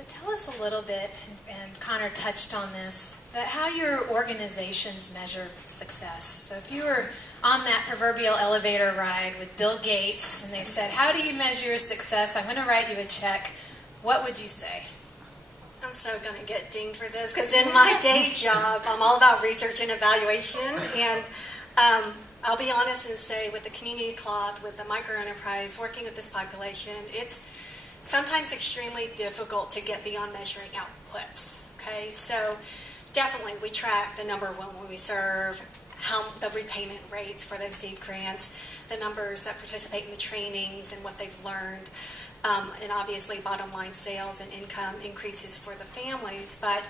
So tell us a little bit, and Connor touched on this, that how your organizations measure success. So if you were on that proverbial elevator ride with Bill Gates and they said, how do you measure your success? I'm going to write you a check. What would you say? I'm so going to get dinged for this because in my day job, I'm all about research and evaluation. And I'll be honest and say with the community cloth, with the micro-enterprise, working with this population, it's sometimes extremely difficult to get beyond measuring outputs. Okay, so definitely we track the number of women we serve, the repayment rates for those seed grants, the numbers that participate in the trainings and what they've learned, and obviously bottom line sales and income increases for the families. But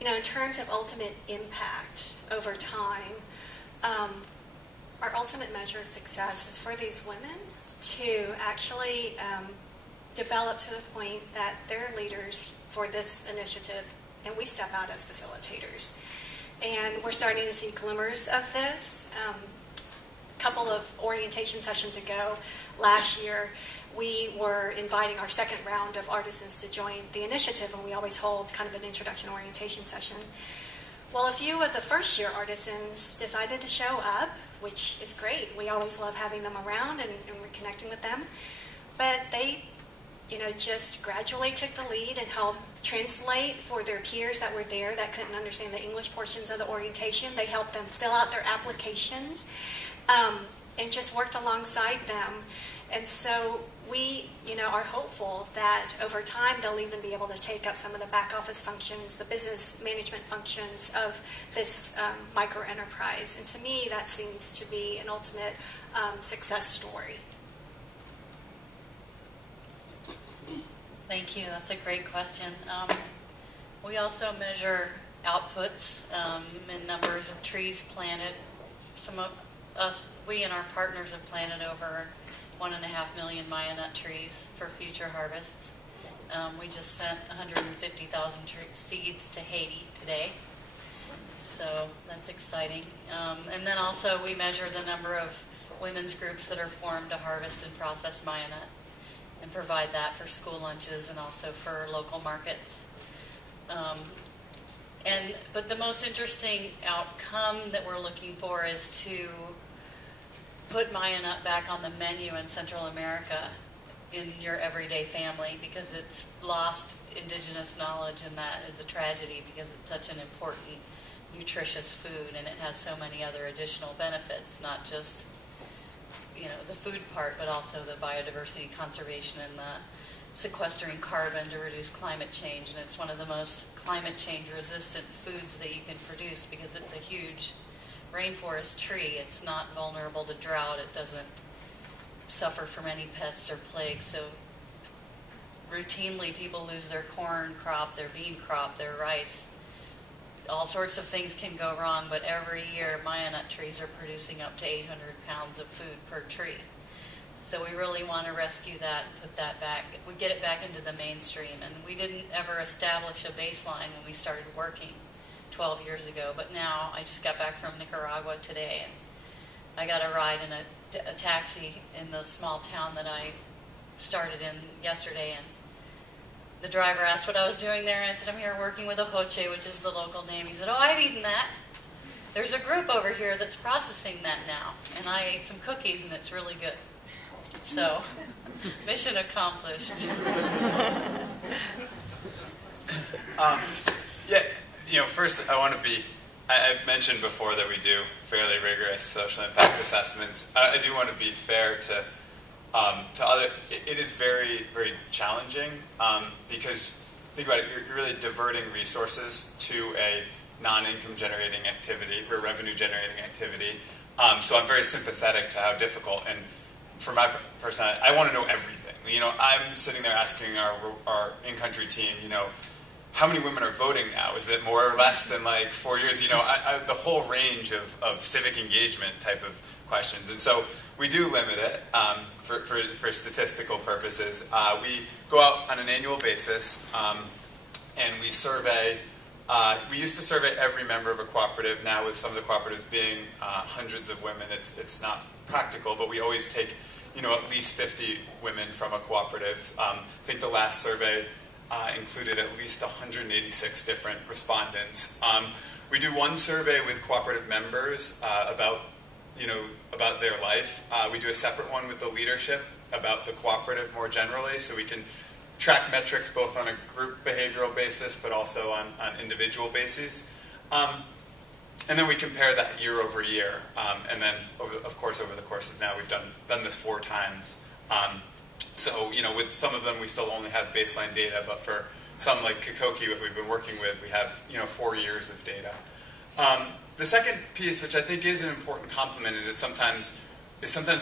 you know, in terms of ultimate impact over time, our ultimate measure of success is for these women to actually develop to the point that they're leaders for this initiative, and we step out as facilitators. And we're starting to see glimmers of this. A couple of orientation sessions ago, last year, we were inviting our second round of artisans to join the initiative, and we always hold kind of an introduction orientation session. Well, a few of the first year artisans decided to show up, which is great. We always love having them around and reconnecting with them. But they, you know, just gradually took the lead and helped translate for their peers that were there that couldn't understand the English portions of the orientation. They helped them fill out their applications and just worked alongside them. And so we, you know, are hopeful that over time they'll even be able to take up some of the back office functions, the business management functions of this micro enterprise. And to me, that seems to be an ultimate success story. Thank you. That's a great question. We also measure outputs in numbers of trees planted. Some of us, we and our partners have planted over 1.5 million Maya nut trees for future harvests. We just sent 150,000 seeds to Haiti today, so that's exciting. And then also we measure the number of women's groups that are formed to harvest and process Maya nut, and provide that for school lunches and also for local markets. But the most interesting outcome that we're looking for is to put Maya nut back on the menu in Central America in your everyday family, because it's lost indigenous knowledge, and that is a tragedy because it's such an important, nutritious food, and it has so many other additional benefits, not just, you know, the food part, but also the biodiversity conservation and the sequestering carbon to reduce climate change. And it's one of the most climate change resistant foods that you can produce because it's a huge rainforest tree. It's not vulnerable to drought. It doesn't suffer from any pests or plagues. So routinely people lose their corn crop, their bean crop, their rice. All sorts of things can go wrong, but every year Maya nut trees are producing up to 800 pounds of food per tree. So we really want to rescue that and put that back. We get it back into the mainstream, and we didn't ever establish a baseline when we started working 12 years ago, but now I just got back from Nicaragua today, and I got a ride in a taxi in the small town that I started in yesterday, and the driver asked what I was doing there, and I said, I'm here working with a hoche, which is the local name. He said, oh, I've eaten that. There's a group over here that's processing that now, and I ate some cookies, and it's really good. So, mission accomplished. Yeah, you know, first I want to be, I mentioned before that we do fairly rigorous social impact assessments. I do want to be fair to other, it is very, very challenging because, think about it, you're really diverting resources to a non-income generating activity or revenue generating activity. So I'm very sympathetic to how difficult, and for my personality, I want to know everything. You know, I'm sitting there asking our in-country team, you know, how many women are voting now? Is it more or less than like 4 years? You know, the whole range of civic engagement type of questions. And so we do limit it for statistical purposes. We go out on an annual basis and we survey. We used to survey every member of a cooperative. Now with some of the cooperatives being hundreds of women, it's not practical, but we always take, you know, at least 50 women from a cooperative. I think the last survey included at least 186 different respondents. We do one survey with cooperative members about their life. We do a separate one with the leadership about the cooperative more generally, so we can track metrics both on a group behavioral basis but also on individual basis. And then we compare that year over year. And then, over the course of now, we've done this 4 times. So, with some of them, we still only have baseline data, but for some like Kikoki, what we've been working with, we have 4 years of data. The second piece, which I think is an important complement, and is sometimes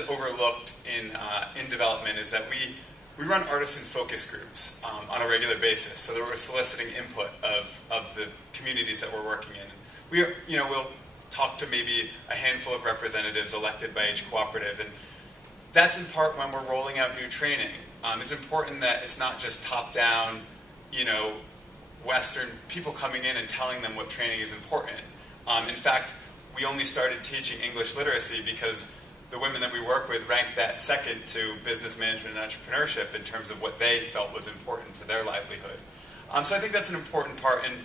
overlooked in development, is that we run artisan focus groups on a regular basis, so that we're soliciting input of the communities that we're working in. We'll talk to maybe a handful of representatives elected by each cooperative, and that's in part when we're rolling out new training. It's important that it's not just top-down, Western people coming in and telling them what training is important. In fact, we only started teaching English literacy because the women that we work with ranked that second to business management and entrepreneurship in terms of what they felt was important to their livelihood. So I think that's an important part. And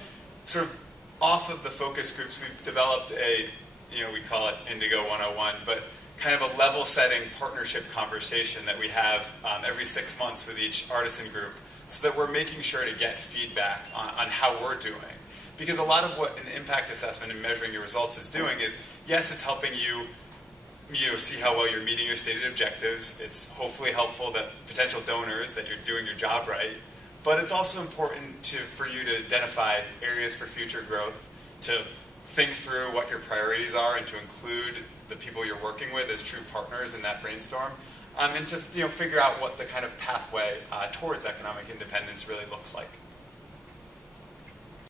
sort of off of the focus groups, we've developed we call it Indigo 101, but kind of a level-setting partnership conversation that we have every 6 months with each artisan group, so that we're making sure to get feedback on how we're doing. Because a lot of what an impact assessment and measuring your results is doing is, yes, it's helping you see how well you're meeting your stated objectives. It's hopefully helpful that potential donors that you're doing your job right. But it's also important for you to identify areas for future growth, to think through what your priorities are, and to include the people you're working with as true partners in that brainstorm, and to figure out what the kind of pathway towards economic independence really looks like.